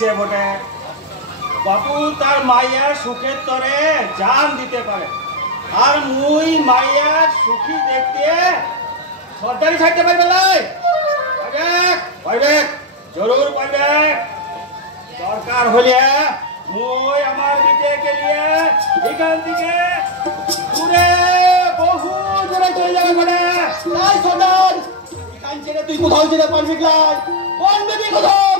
কইছে বটে বাপু তার মাইয়ার সুখের তরে জান দিতে পারে আর মুই মাইয়ার সুখী দেখতে সর্দারি থাকতে পারবে পাইবে জরুর পাইবে দরকার হলে মুই আমার বিটেকে নিয়ে এখান থেকে দূরে বহু দূরে চলে যাবে বলে নাই সর্দার এখান ছেড়ে তুই কোথাও যেতে পারবি নাই বলবি কোথাও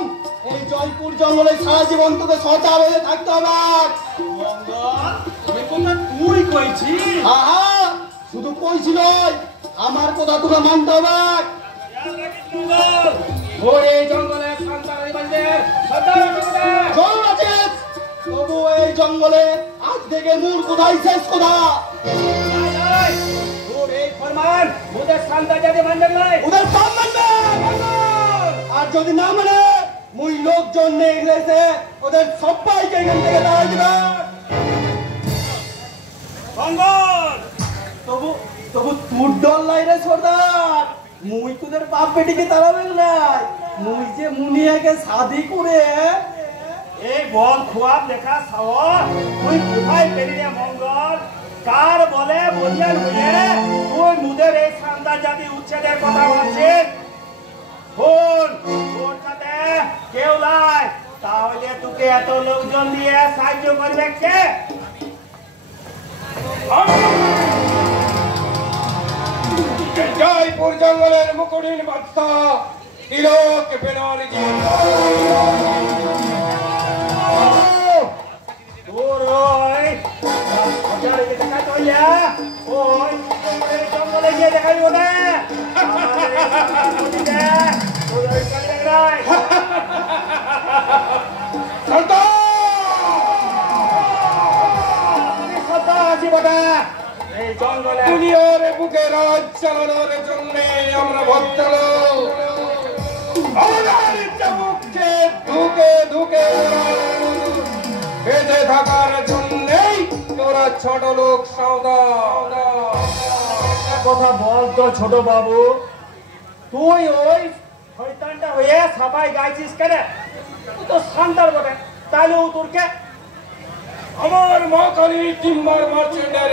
এই জয়পুর জঙ্গলে সারা জীবন তোকে সচা হয়ে থাকতে হবে তুই কইছি শুধু কইছি নয় আমার কথা তোকে মানতে হবে এই জঙ্গলে তবু এই জঙ্গলে আজ থেকে মূল কোথায় শেষ কোথা এই ফরমান ওদের শান্তা যাতে মানবে নাই ওদের সব মানবে আর যদি না মানে মুই লোকজন নিয়ে গেছে ওদের সবাইকে এখান থেকে দাঁড়াই দিবে তবু তবু তোর ডর লাই রে সর্দার মুই তোদের বাপ বেটিকে তাড়াবেন নাই মুই যে মুনিয়াকে শাদি করে এই বল খোয়াব দেখা সাওয়া তুই কোথায় পেলি রে মঙ্গল কার বলে বলিয়ান হয়ে তুই মুদের এই শান্তা জাতি উচ্ছেদের কথা বলছিস ফোন তোর সাথে কেউ নাই তাহলে তোকে এত লোকজন দিয়ে সাহায্য করবে কে জয়পুর জঙ্গলের মুকুটিন বাদশা তিলক বেনারজি তোর ওই দেখা তো ওই জঙ্গলে গিয়ে দেখাই ওটা দুনিয়ার বুকে রাজ চালানোর জন্য আমরা ভক্তল মুখে ধুকে ধুকে বেঁচে থাকার জন্যই তোরা ছোট লোক সওদা কথা বল তো ছোট বাবু তুই ওই শয়তানটা হয়ে সবাই গাইছিস কেন তুই তো শান্তার বটে তাহলে ও তোরকে আমার মা কালী টিম্বার মার্চেন্টের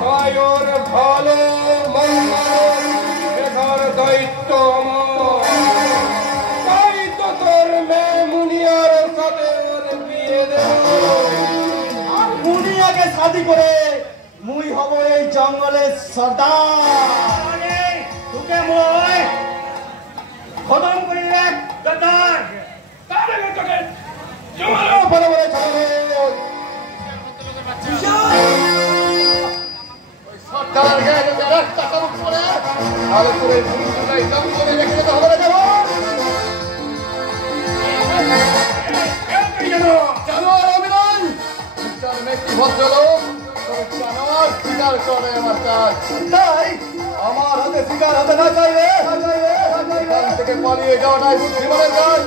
তাই ওর ভালো মঙ্গল দেখার দায়িত্ব আমার তাই তো তোর মেয়ে মুনিয়ার সাথে ওর বিয়ে দেব আর মুনিয়াকে শাদি করে মুই হব এই জঙ্গলের সর্দার তোকে মই খতম করে রাখ গদ্দার তাহলে তোকে জমানো বড় বড় ছাড়ো ওই সর্দার গায়ে যদি রাস্তা কাবু করে তাহলে তোর এই ভূমিকায় জঙ্গলে রেখে যেতে হবে না জানোয়ার অভিনয় ব্যক্তি ভদ্রলোক জানোয়ার স্বীকার করে আমার কাজ তাই আমার হাতে স্বীকার হতে না চাইলে এখান থেকে পালিয়ে যাওয়াটাই বুদ্ধিমানের কাজ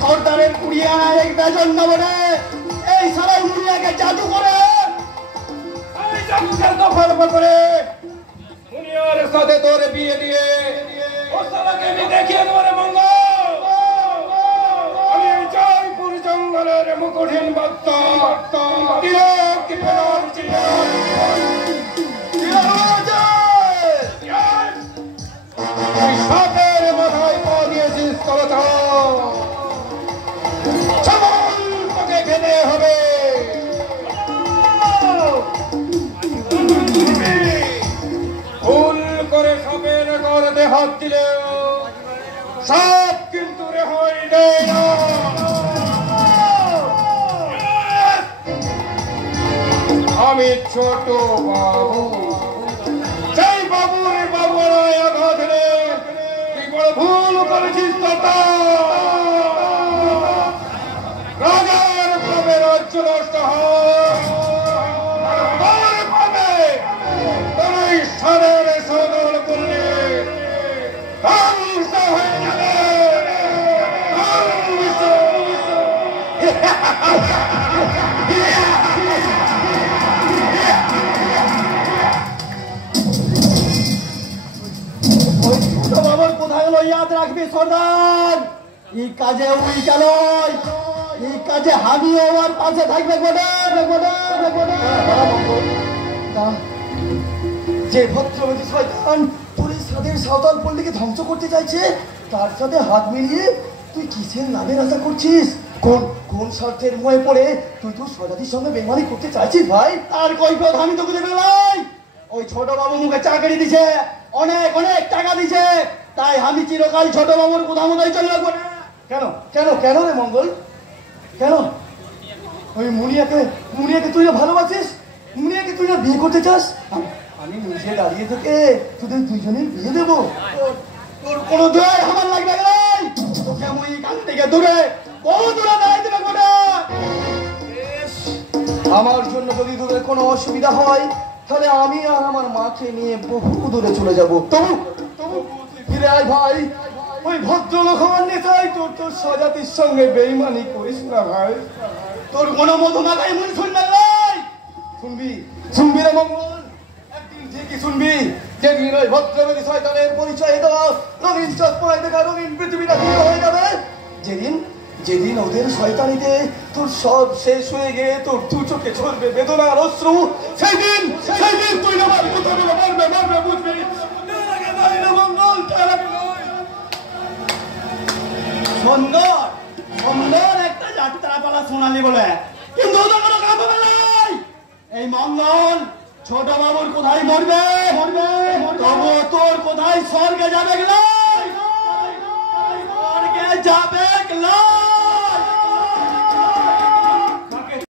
সর্দারের কুড়িয়া এক বেজন না বলে এই সারাই মুনিয়াকে জাদু করে এই জাদুকে দখল করে মুনিয়ার সাথে তোর বিয়ে দিয়ে ও সারাকে আমি দেখিয়ে দেবো রে মঙ্গল আমি জয়পুর জঙ্গলের মুকুটিন বাদশা তিলক বেনারজি সাপের মাথায় পা দিয়েছিস তোকে খেতে হবে ভুল করে সাপের গর্তে হাত দিলে সাপ কিন্তু রেহাই দেয় না আমি ছোট বাবু সেই বাবুর বাবুরায় আঘাত রে তুই বড় ভুল করেছিস রাজার ভাবে রাজ্য নষ্ট হয় তোর ঈশ্বরের সদল করলে ধ্বংস হয়ে যাবে মুখে সর্দার এই কাজে উই গেল এই কাজে আমি আমার পাশে থাকবে যে ভদ্রবতী শয়তান তোর এই সাদের সাঁওতাল পল্লীকে ধ্বংস করতে চাইছে তার সাথে হাত মিলিয়ে তুই কিসের লাভের আশা করছিস? কোন কোন স্বার্থের ময়ে পড়ে তুই তোর স্বজাতির সঙ্গে বেমানি করতে চাইছিস ভাই? তার কৈফিয়ত আমি তোকে দেবে ভাই। ওই ছোট বাবু মুখে চাকরি দিছে, অনেক অনেক টাকা দিছে, তাই আমি চিরকাল ছোট বাবুর কোথামতাই চলে রাখবো না। কেন কেন কেন রে মঙ্গল কেন? ওই মুনিয়াকে তুই না ভালোবাসিস? মুনিয়াকে তুই না বিয়ে করতে চাস? আমি নিজে দাঁড়িয়ে থেকে তোদের দুইজনের বিয়ে দেবো। তোর কোনো দোয়াই আমার লাগবে না। তোকে আমি এখান থেকে দূরে বহু দূরে দাঁড়িয়ে দেবে গোটা। আমার জন্য যদি তোদের কোনো অসুবিধা হয় তাহলে আমি আর আমার মাকে নিয়ে বহু দূরে চলে যাবো। তবু তবু ফিরে আয় ভাই। ওই ভদ্রলোক আমার নেতাই তোর স্বজাতির সঙ্গে বেইমানি করিস না ভাই। তোর কোনো মধুমাখাই মনে শুনবে ভাই। শুনবি রে মঙ্গল, একদিন ঠিকই শুনবি যেদিন ওই ভদ্রবতী শয়তানের পরিচয় দেওয়া রঙিন চশমায় দেখা রঙিন পৃথিবীটা দূর হয়ে যাবে। যেদিন ওদের শয়তানিতে তোর সব শেষ হয়ে গিয়ে তোর দু চোখে ঝরবে বেদনার অশ্রু, সেই দিন তুই আমার কথাগুলো মারবে বুঝবি। সুন্দর একটা যাত্রাপালা শোনালি বলে, কিন্তু ওদের কোনো কাজ হবে নাই। এই মঙ্গল ছোট বাবুর কোথায় মরবে তবু তোর কোথায় স্বর্গে যাবে গেলাই, স্বর্গে যাবে গেলাই।